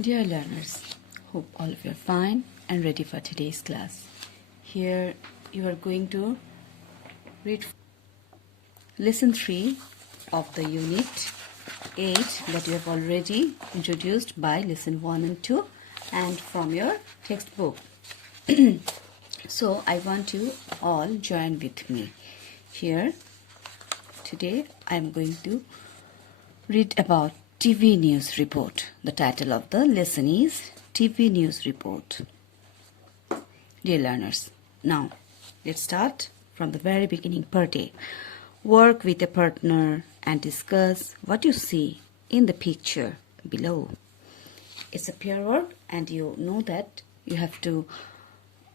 Dear learners, hope all of you are fine and ready for today's class. Here you are going to read lesson 3 of the unit 8 that you have already introduced by lesson 1 and 2 and from your textbook. So I want you all join with me. Here today I am going to read about TV News Report. The title of the lesson is TV News Report. Dear learners, now let's start from the very beginning per day. Work with a partner and discuss what you see in the picture below. It's a peer work and you know that you have to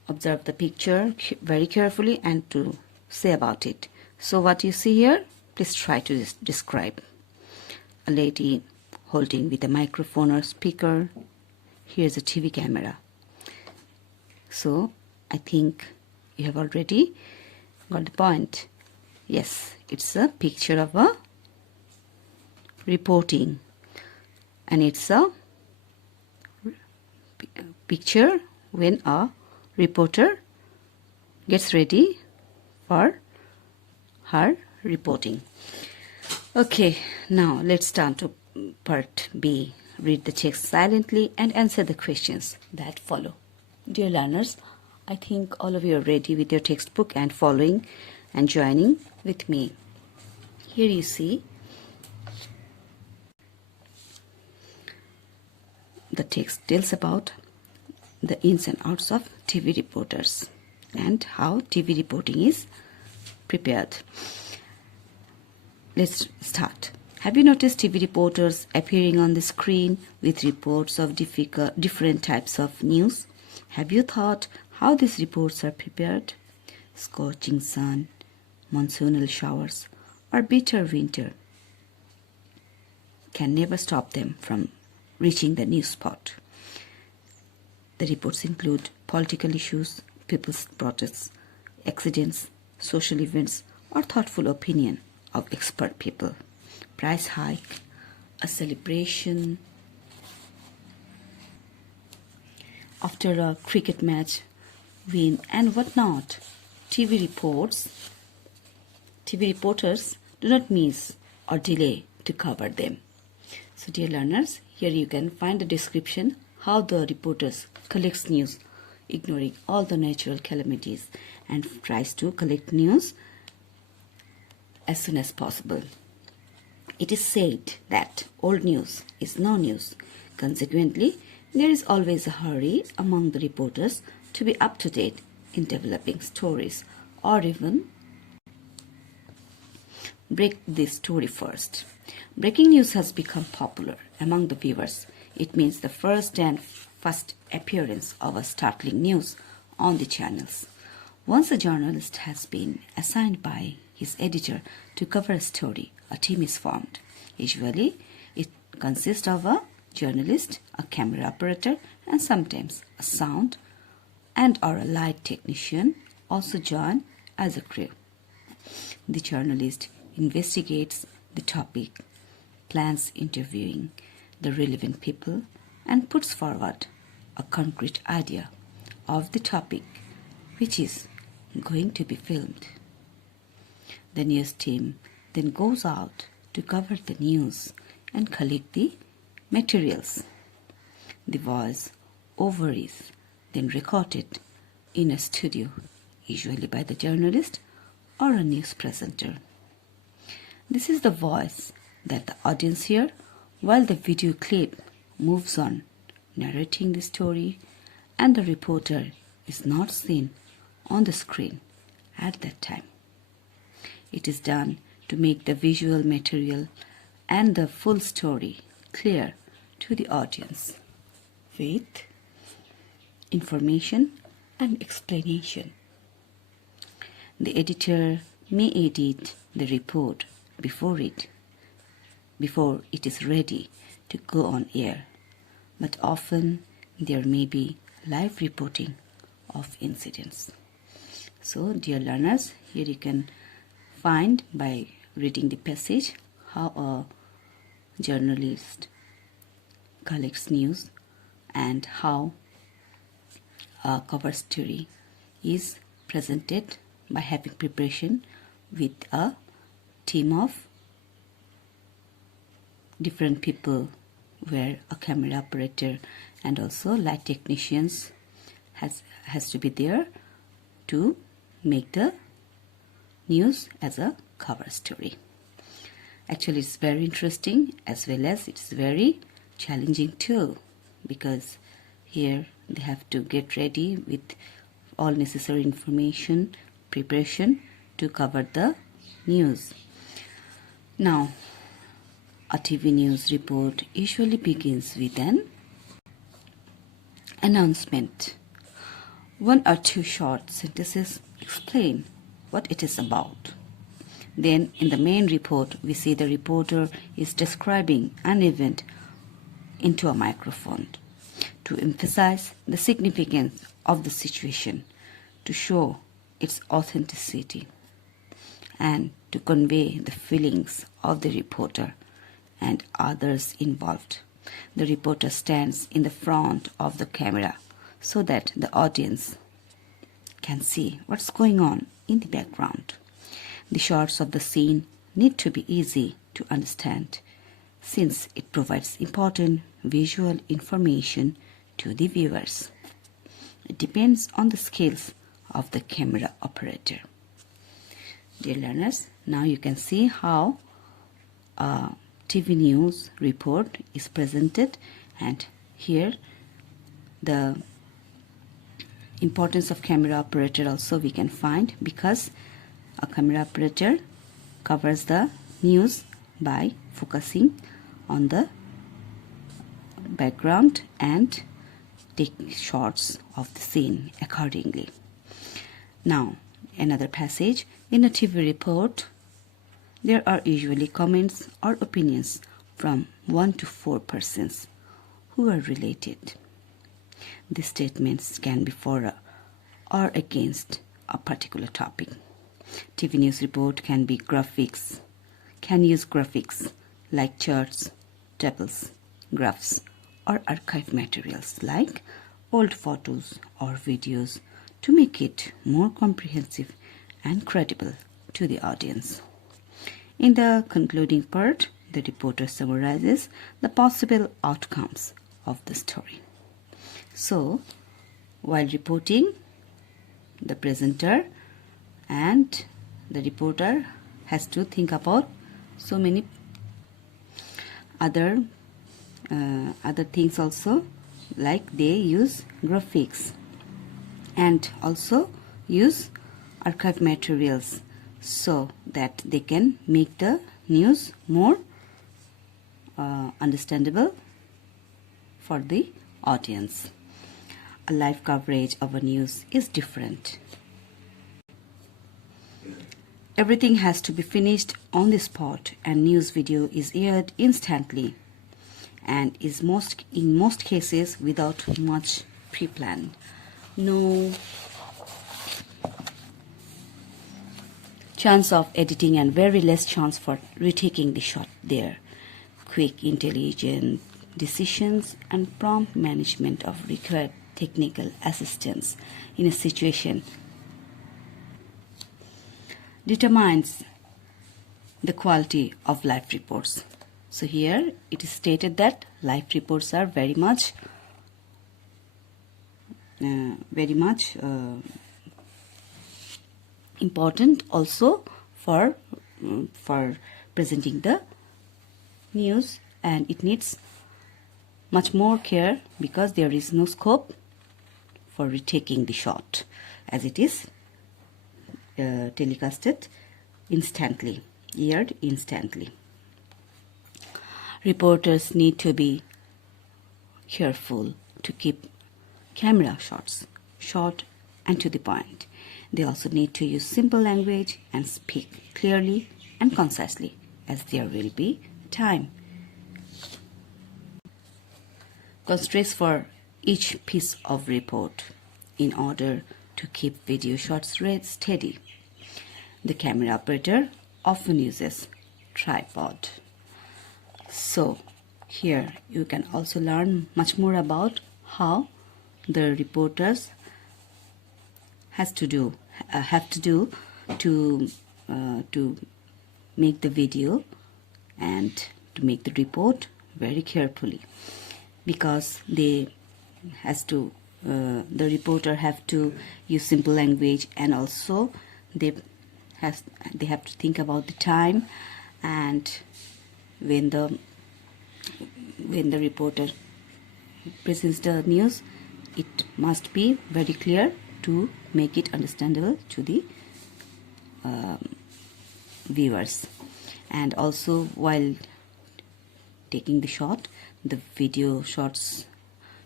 observe the picture very carefully and to say about it. So what you see here, please try to describe. A lady holding with a microphone or speaker. Here's a TV camera. So I think you have already got the point. Yes, it's a picture of a reporting, and it's a picture when a reporter gets ready for her reporting. Okay, now let's turn to part B. Read the text silently and answer the questions that follow. Dear learners, I think all of you are ready with your textbook and following and joining with me. Here you see the text tells about the ins and outs of TV reporters and how TV reporting is prepared. Let's start. Have you noticed TV reporters appearing on the screen with reports of different types of news? Have you thought how these reports are prepared? Scorching sun, monsoonal showers, or bitter winter can never stop them from reaching the news spot. The reports include political issues, people's protests, accidents, social events, or thoughtful opinion of expert people. Price hike, a celebration after a cricket match, win, and whatnot. TV reporters do not miss or delay to cover them. So dear learners, here you can find the description how the reporters collects news, ignoring all the natural calamities, and tries to collect news as soon as possible. It is said that old news is no news. Consequently, there is always a hurry among the reporters to be up to date in developing stories or even break this story first. Breaking news has become popular among the viewers. It means the first appearance of a startling news on the channels. Once a journalist has been assigned by his editor to cover a story, a team is formed. Usually, it consists of a journalist, a camera operator, and sometimes a sound and or a light technician also join as a crew. The journalist investigates the topic, plans interviewing the relevant people, and puts forward a concrete idea of the topic which is going to be filmed. The news team then goes out to cover the news and collect the materials. The voice over is then recorded in a studio, usually by the journalist or a news presenter. This is the voice that the audience hear while the video clip moves on, narrating the story, and the reporter is not seen on the screen at that time. It is done to make the visual material and the full story clear to the audience with information and explanation. The editor may edit the report before it is ready to go on air, but often there may be live reporting of incidents. So, dear learners, here you can find by reading the passage how a journalist collects news and how a cover story is presented by having preparation with a team of different people, where a camera operator and also light technicians has to be there to make the news as a cover story. Actually, it's very interesting as well as it's very challenging too, because here they have to get ready with all necessary information, preparation to cover the news. Now, a TV news report usually begins with an announcement. One or two short sentences explain what it is about. Then, in the main report, we see the reporter is describing an event into a microphone to emphasize the significance of the situation, to show its authenticity, and to convey the feelings of the reporter and others involved. The reporter stands in the front of the camera so that the audience can see what's going on in the background. The shots of the scene need to be easy to understand, since it provides important visual information to the viewers. It depends on the skills of the camera operator. Dear learners, now you can see how a TV news report is presented, and here the importance of camera operator also we can find, because a camera operator covers the news by focusing on the background and take shots of the scene accordingly. Now, another passage. In a TV report, there are usually comments or opinions from 1 to 4 persons who are related. These statements can be for or against a particular topic. TV news report can use graphics like charts, tables, graphs, or archive materials like old photos or videos to make it more comprehensive and credible to the audience. In the concluding part, the reporter summarizes the possible outcomes of the story. So, while reporting, the presenter and the reporter has to think about so many other things also, like they use graphics and also use archive materials so that they can make the news more understandable for the audience. A live coverage of a news is different. Everything has to be finished on the spot, and news video is aired instantly and is in most cases without much pre-plan. No chance of editing and very less chance for retaking the shot there. Quick, intelligent decisions and prompt management of required technical assistance in a situation determines the quality of live reports. So here it is stated that live reports are very much important also for presenting the news, and it needs much more care because there is no scope for retaking the shot, as it is telecasted instantly, aired instantly. Reporters need to be careful to keep camera shots short and to the point. They also need to use simple language and speak clearly and concisely, as there will be time constraints for each piece of report in order to keep video shots steady. The camera operator often uses tripod. So here you can also learn much more about how the reporters have to do to make the video and to make the report very carefully, because the reporter have to use simple language, and also they have to think about the time, and when the reporter presents the news, it must be very clear to make it understandable to the viewers. And also, while taking the shot, the video shots,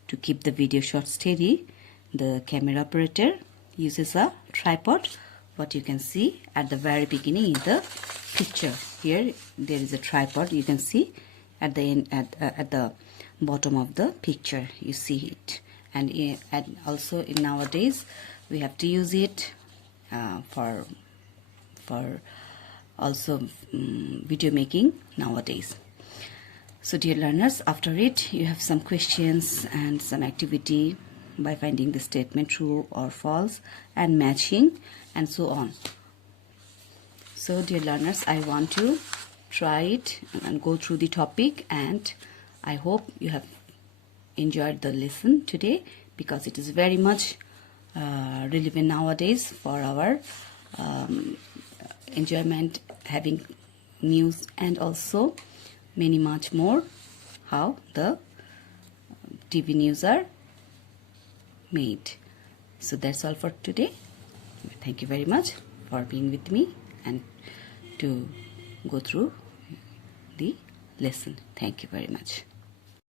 to keep the video shot steady, the camera operator uses a tripod. What you can see at the very beginning in the picture, here there is a tripod. You can see at the end, at the bottom of the picture, you see it. And also in nowadays we have to use it for also video making nowadays. So dear learners, after it you have some questions and some activity by finding the statement true or false and matching and so on. So dear learners, I want to try it and go through the topic, and I hope you have enjoyed the lesson today, because it is very much relevant nowadays for our enjoyment, having news, and also many much more how the TV news are made. So that's all for today. Thank you very much for being with me and to go through the lesson. Thank you very much.